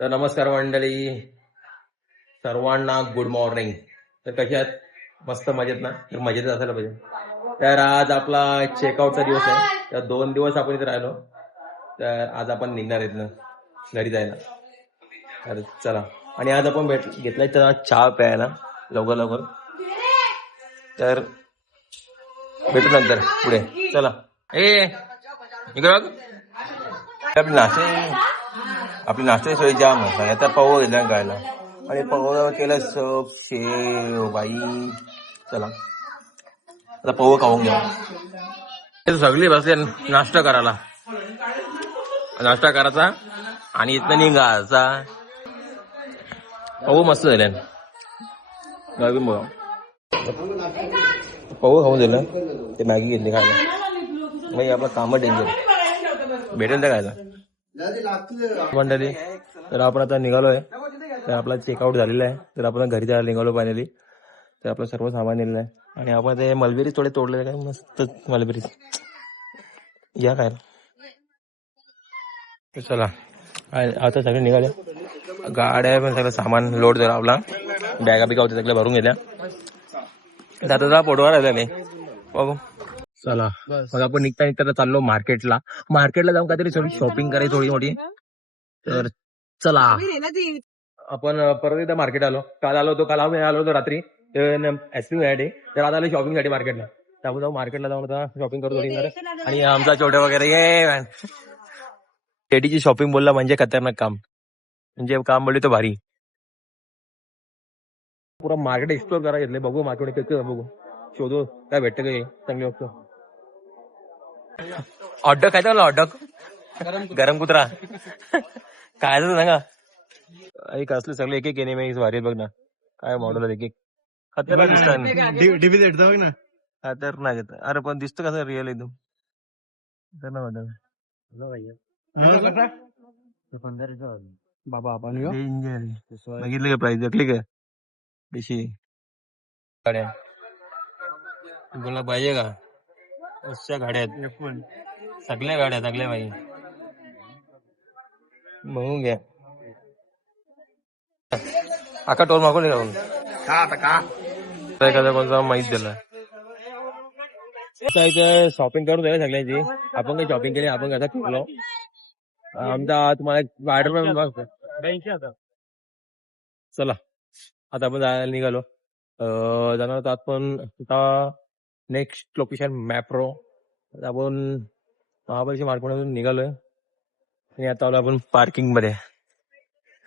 तर नमस्कार मंडळी, सर्वांना गुड मॉर्निंग. तर कशा आहेत? मस्त मजेत ना? तर मजेत असायला पाहिजे. तर आज आपला चेकआउटचा दिवस आहे. तर 2 दिवस आपण इथे राहिलो. तर आज आपण निघणार आहेत ना घरी जायला. तर चला. आणि आज आपण घेतलाय चहा चहा प्यायला लवकर लवकर. तर भेटू नंतर पुढे. चला. इकडे बघ. आपली नाश्त्याची सोय जाम आहे. आता पाव घेतला खायला आणि पाव केलं सप शेव बाई. चला आता पाव खाऊन घ्या. सगळी बसले नाश्ता करायला. नाश्ता करायचा आणि इथं निघायचा. पाव मस्त झाले. नवीन बघा पाव खाऊन दिलं. ते मॅगी घेतली खायला. नाही आपलं काम डेंजर भेटेल त्या खायला मंडळी. तर आपण आता निघालोय. तर आपला चेकआउट झालेला आहे. तर आपण घरी जायला निघालो फायनली. तर आपलं सर्व सामान नेलेलं आहे आणि आपण ते मलबेरी थोडे तोडले काय मस्त मलबेरी या काय. तर चला आता सगळे निघाले. गाड्या पण सगळं सामान लोड झाला. आपला बॅगा बिगा होते सगळ्या भरून गेल्या. दादा पोटवर आलेले बघू. चला मग आपण निघता निघता चाललो मार्केटला जाऊन काहीतरी थोडी शॉपिंग करायची थोडी मोठी. तर चला आपण परत एकदा मार्केट आलो. काल आम्ही आलो होतो रात्री साठी. तर आज आलो शॉपिंग साठी मार्केटला. त्यामुळे जाऊ मार्केटला जाऊन आता शॉपिंग करू थोडी. आणि आमचा छोटे वगैरे ये टेडीची शॉपिंग बोलला म्हणजे खतरनाक काम. म्हणजे काम बोलली तो भारी. पुरा मार्केट एक्सप्लोर करा घेतले. बघू मार्केट बघू शोधू काय भेटतं काही चांगली वस्तू. हॉटडॉग खायचा मला हॉटडॉग गरम कुत्रा खायचं सांगा. एक असले सगळे एक एक येणे भारी बघ ना. काय मॉडेल एक एक खतरनाक दिसत ना. खतरनाक येत. अरे पण दिसतं कसं रिअल एकदम बाबा. आपण बघितलं का प्राइस जगली का बेशी गाड्या तुला पाहिजे का? अशा गाड्या आहेत सगळ्या बाई बघून घ्या. आका टोल मागून राहून एखादा कोणता माहित दिला. शॉपिंग करून द्यायला सगळ्याची. आपण काही शॉपिंग केली आपण कसा फिरलो. आमचा तुम्हाला स्पायडरमॅन चला आता आपण जायला निघालो. जाणार होतो आपण आता नेक्स्ट लोकेशन मॅप्रो. आपण महाबळेश्वर मार्केटमधून निघालोय आणि आता आलो आपण पार्किंग मध्ये.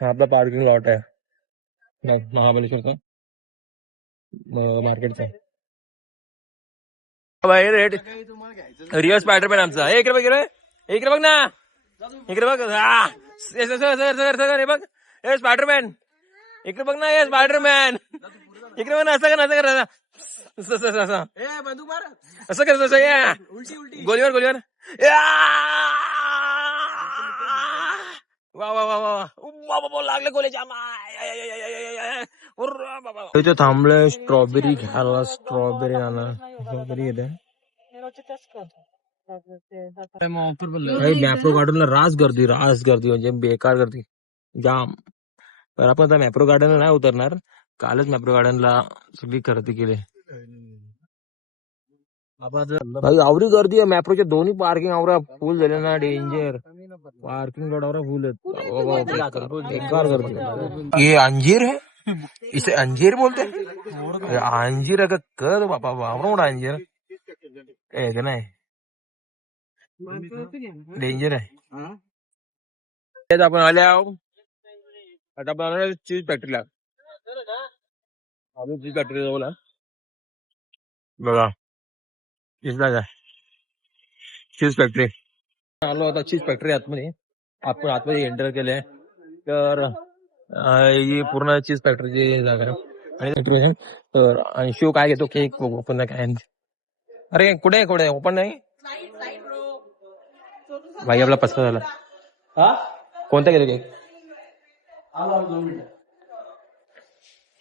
हा आपला पार्किंग लॉट आहे महाबळेश्वरचा मार्केटचा. रेट रिअल स्पायडरमॅन आमचा. इकडे बघ इकडे बघ ना. इकडे बघ सर बघ हे स्पायडरमॅन. इकडे बघ ना हे स्पायडरमॅन. इकडे बघ ना असं कर असं कर गोलीवर वा वा वा वा लागले गोल्याच्या बाबा. थांबलोय स्ट्रॉबेरी घ्यायला. स्ट्रॉबेरी येते मॅप्रो गार्डनला रास गर्दी म्हणजे बेकार गर्दी जाम. तर आपण आता मॅप्रो गार्डनला नाही उतरणार. कालच मॅप्रो गार्डनला सगळी खरेदी केली. आवरी गर्दी आहे. मॅप्रोच्या दोन्ही पार्किंग आवरा फुल झाले ना. डेंजर पार्किंग लॉट आवरा फुल बेकार गर्दी. ये अंजीर है इसे अंजीर बोलते हैं. अंजीर अगर कर बाबा वावरा अंजीर नाही डेंजर आहे. आपण आले आहो आता आपण चीज फॅक्टरीला. अजून चीज फॅक्टरी जाऊ ना बघा. चीज फॅक्टरी आलो आता. चीज फॅक्टरी आतमध्ये आपण आतमध्ये एंटर केले. तर ही पूर्ण चीज फॅक्टरीची जागा आणि तर आणि शिव काय घेतो केक बघू पुन्हा काय. अरे कुठे ओपन नाही भाई. आपला पसका झाला. कोणता घेतो केक?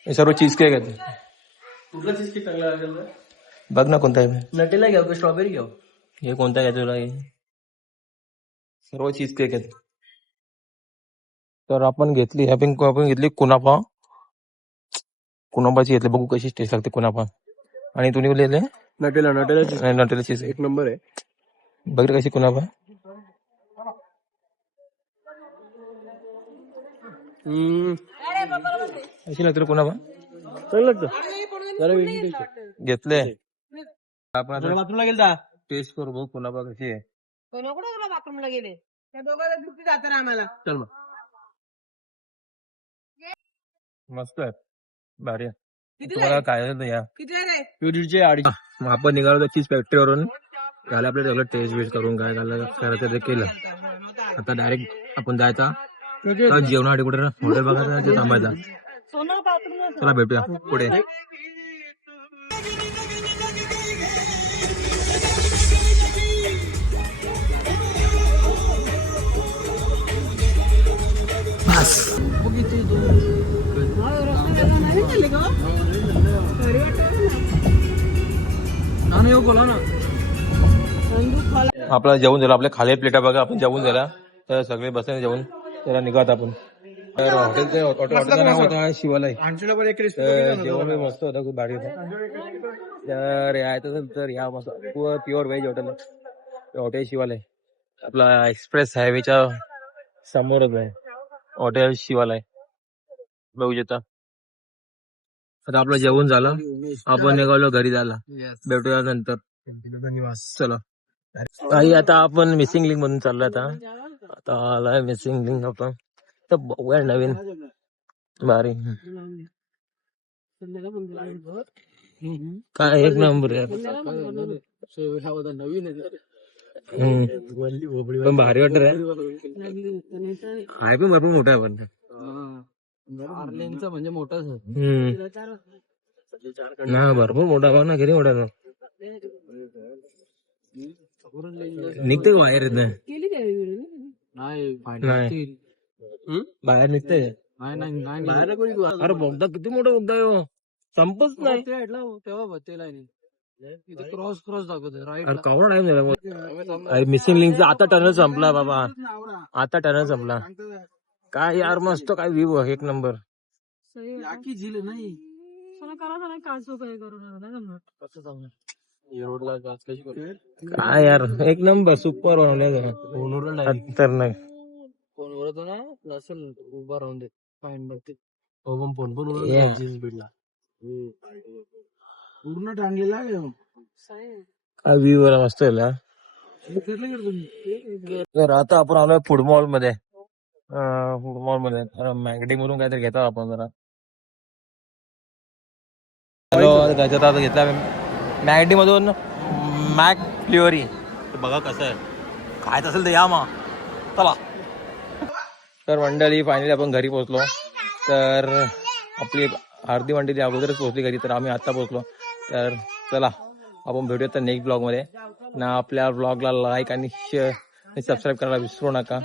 सर्व चीज केक आहे. कुठला चीज केक चांगला लागेल बघ ना. कोणता आहे? नटेला घेऊ का स्ट्रॉबेरी घेऊ? हे कोणता घ्यायचं तुला? सर्व चीज केक आहेत. तर आपण घेतली कुनापा. कुनापाची घेतली, बघू कशी टेस्ट लागते कुनापा. आणि तुम्ही बोलले नटेला चीज एक नंबर आहे. बघितलं कशी कुनापा. कशी लागते रे कुनापा. चांगलं लागतं जरा वेगळी taste आहे. घेतले आपण आता बाथरूमला गेलता टेस्ट करू बघू कुनापा कशी आहे. बाथरूमला गेले त्या दोघांना दुःखी जातं ना आम्हाला. चल मग मस्त आहे, भारी आहे. किती तुम्हाला काय झालं या किती रे दीडशे अडीच. मग आपण निघालो चीज फॅक्टरीवरून. झालं आपलं सगळं टेस्ट वेस्ट करून काय करायचं ते केलं. आता डायरेक्ट आपण जायचा जेवणासाठी कुठे हॉटेल बघायचं ते थांबायचा. सोनं बाथरूम चला भेटूया पुढे. आपला जेवण झालं, आपल्या खाली प्लेटा बघा आपण जेवण झाला. तर सगळे बसले जेवण, त्याला निघत आपण. तर हॉटेलचं नाव होतं शिवालय. तर जेवण बी मस्त होतं, खूप भारी होतं. तर यायचं असेल तर या मस्त प्युअर व्हेज हॉटेल. हॉटेल शिवालय आपला एक्सप्रेस हायवेच्या समोरच आहे हॉटेल शिवालय, बघू शकता. आता आपलं जेवण झालं, आपण निघालो घरी जायला. भेटूया नंतर. चला काही आता आपण मिसिंग लिंक मधून चाललो. आता आलाय मिसिंग लिंक आपण. तर बघूया नवीन भारी काय एक नंबर आहे. पण भारी वाटत आहे. हाय पण भरपूर मोठा आहे पण. म्हणजे मोठाच ना भरपूर मोठा बघ ना, किती मोठा आहे. निघते का बाहेर येत नाही बाहेर निघते. अरे बोगदा किती मोठा बोगदा आहे, संपच नाही. क्रॉस दाखवतोय राईट. अरे कवडा टाइम झाला मिसिंग लिंकचा. आता टनल संपला बाबा, आता टनल संपला. काय यार मस्त काय व्ह्यू एक नंबर. झील नाही काय यार एक नंबर सुपर बनवले तर नाही. फोनवर ना नसेल उभा राहून देत फाईन बघते. Yeah. बीडला पूर्ण टांगलेला काय व्ह्यू मस्त आहे. तर आता आपण आलोय फूड मॉल मध्ये. फूड मॉल मध्ये मॅगडी मधून काहीतरी घेतो आपण जरा. हॅलो त्याच्यात आता घेतला मॅगडी मधून मॅक फ्लेवरी. बघा कसं आहे, खायचं असेल तर या मग चला. तर मंडळी फायनली आपण घरी पोहोचलो. तर आपली अर्धी मंडळी अगोदरच पोहोचली घरी, तर आम्ही आता पोहोचलो. तर चला आपण भेटूया तर नेक्स्ट ब्लॉग मध्ये. ना आपल्या ब्लॉगला लाईक आणि शेअर आणि सबस्क्राईब करायला विसरू नका.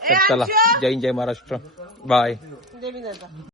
तर चला, जय हिंद जय महाराष्ट्र, बाय.